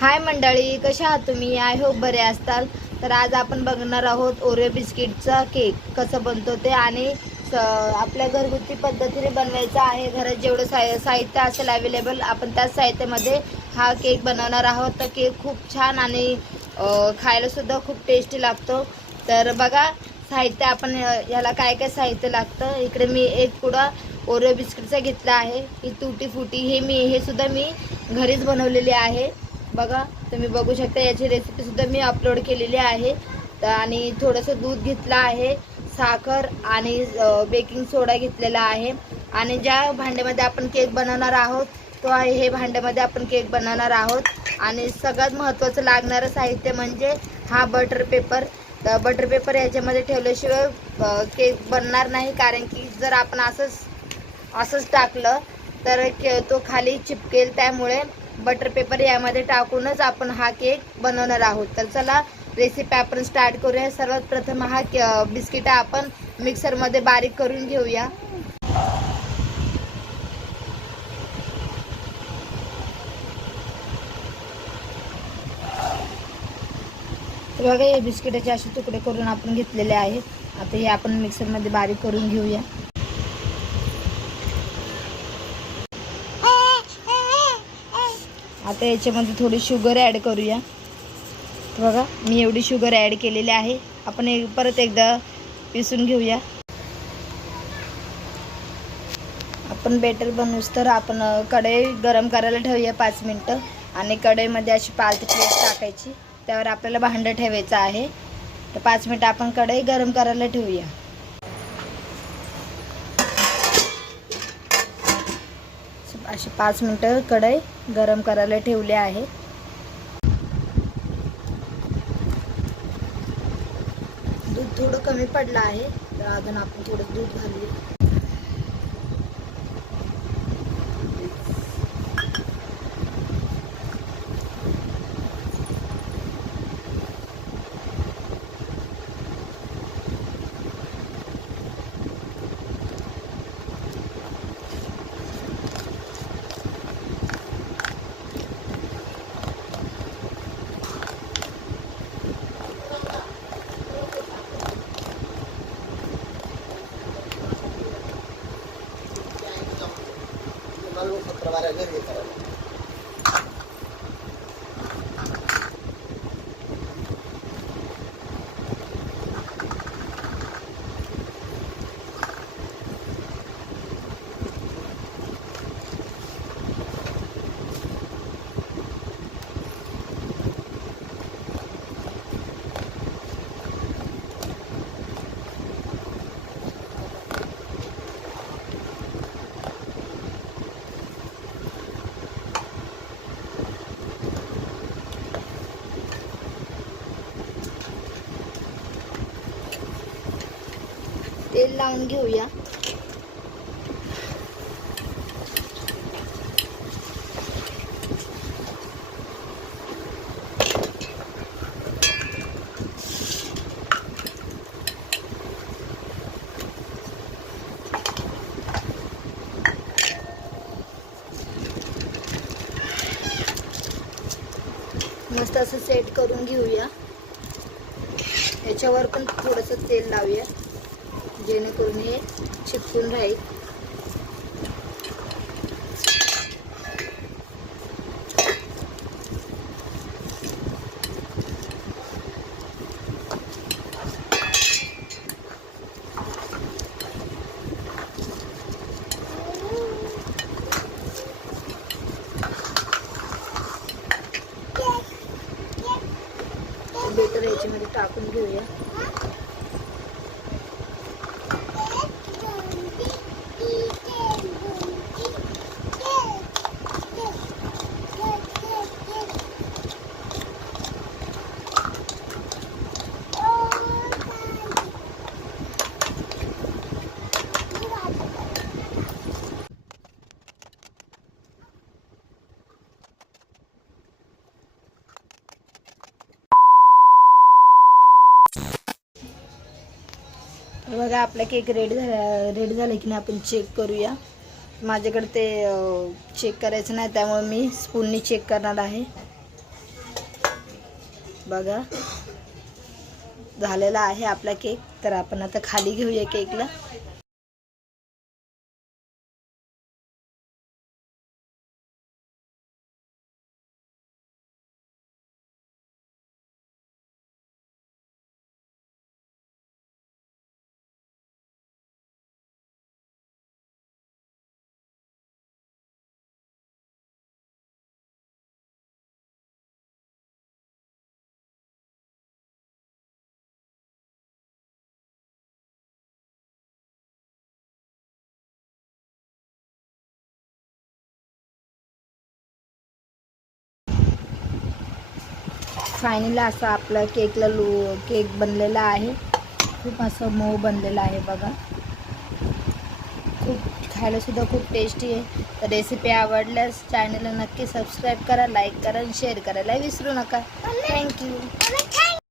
हाय मंडळी, कशा आहात तुम्ही? आय होप बरे असताल. तर आज आपण बघणार आहोत ओरिओ बिस्किटचा केक कसं बनतो ते, आणि आपल्या घरगुती पद्धतीने बनवायचा आहे. घरात जेवढं साहित्य असेल अवेलेबल आपण त्याच साहित्यामध्ये हा केक बनवणार आहोत. तर केक खूप छान आणि खायला सुद्धा खूप टेस्टी लागतो. तर बघा साहित्य आपण याला काय काय साहित्य लागतं. इकडे मी एक पुडा ओरिओ बिस्किटचा घेतला आहे. ही तुटी फुटी हे सुद्धा मी घरीच बनवलेली आहे. बघा तुम्ही बघू शकता, याची रेसिपी सुद्धा मी अपलोड केलेली आहे. आणि थोडंसं दूध घेतलं आहे, साखर आणि बेकिंग सोडा घेतलेला आहे. आणि ज्या भांड्यामध्ये आपण केक बनवणार आहोत तो आहे हे भांड्यामध्ये आपण केक बनवणार आहोत. आणि सगळ्यात महत्त्वाचं लागणारं साहित्य म्हणजे हा बटर पेपर. बटर पेपर याच्यामध्ये ठेवल्याशिवाय केक बनणार नाही, कारण की जर आपण असंच टाकलं तर तो खाली चिपकेल. त्यामुळे बटर पेपर यामध्ये टाकूनच आपण हा केक बनवणार आहोत. तर चला रेसिपी आपण स्टार्ट करूया. सर्वात प्रथम हा बिस्किट आपण मिक्सरमध्ये बारीक करून घेऊया. तर बघा हे बिस्किटाचे असे तुकडे करून आपण घेतलेले आहेत. आता हे आपण मिक्सरमध्ये बारीक करून घेऊया. आता याच्यामध्ये थोडी शुगर ॲड करूया. बघा मी एवढी शुगर ॲड केलेली आहे. आपण परत एकदा पिसून घेऊया. आपण बेटर बनवूस तर आपण कढई गरम करायला ठेवूया 5 मिनटं. आणि कढईमध्ये अशी पालती प्लेट टाकायची, त्यावर आपल्याला भांडं ठेवायचं आहे. तर 5 मिनटं आपण कढई गरम करायला ठेवूया. अशी 5 मिनटं कढई गरम करायला ठेवली आहे. दूध थोडं कमी पडलं आहे, तर अजून आपण थोडं दूध घालूया. तेल लावून घेऊया. मस्त असं सेट करून घेऊया. याच्यावर पण थोडंसं तेल लावूया, जेणेकरून हे चिपकून राहील. बेटर याच्यामध्ये टाकून घेऊया. तर बघा आपला केक रेडी झाला की नाही आपण चेक करूया. माझ्याकडे ते चेक करायचं नाही, त्यामुळे मी स्पूननी चेक करणार आहे. बघा झालेला आहे आपला केक. तर आपण आता खाली घेऊया केकला. फायनली असं आपलं केक बनलेला आहे. खूप असं मऊ बनलेला आहे बघा. खूप खायला सुद्धा खूप टेस्टी आहे. तर रेसिपी आवडल्यास चॅनलला नक्की सबस्क्राईब करा, लाईक करा आणि शेअर करायला विसरू नका. थँक्यू.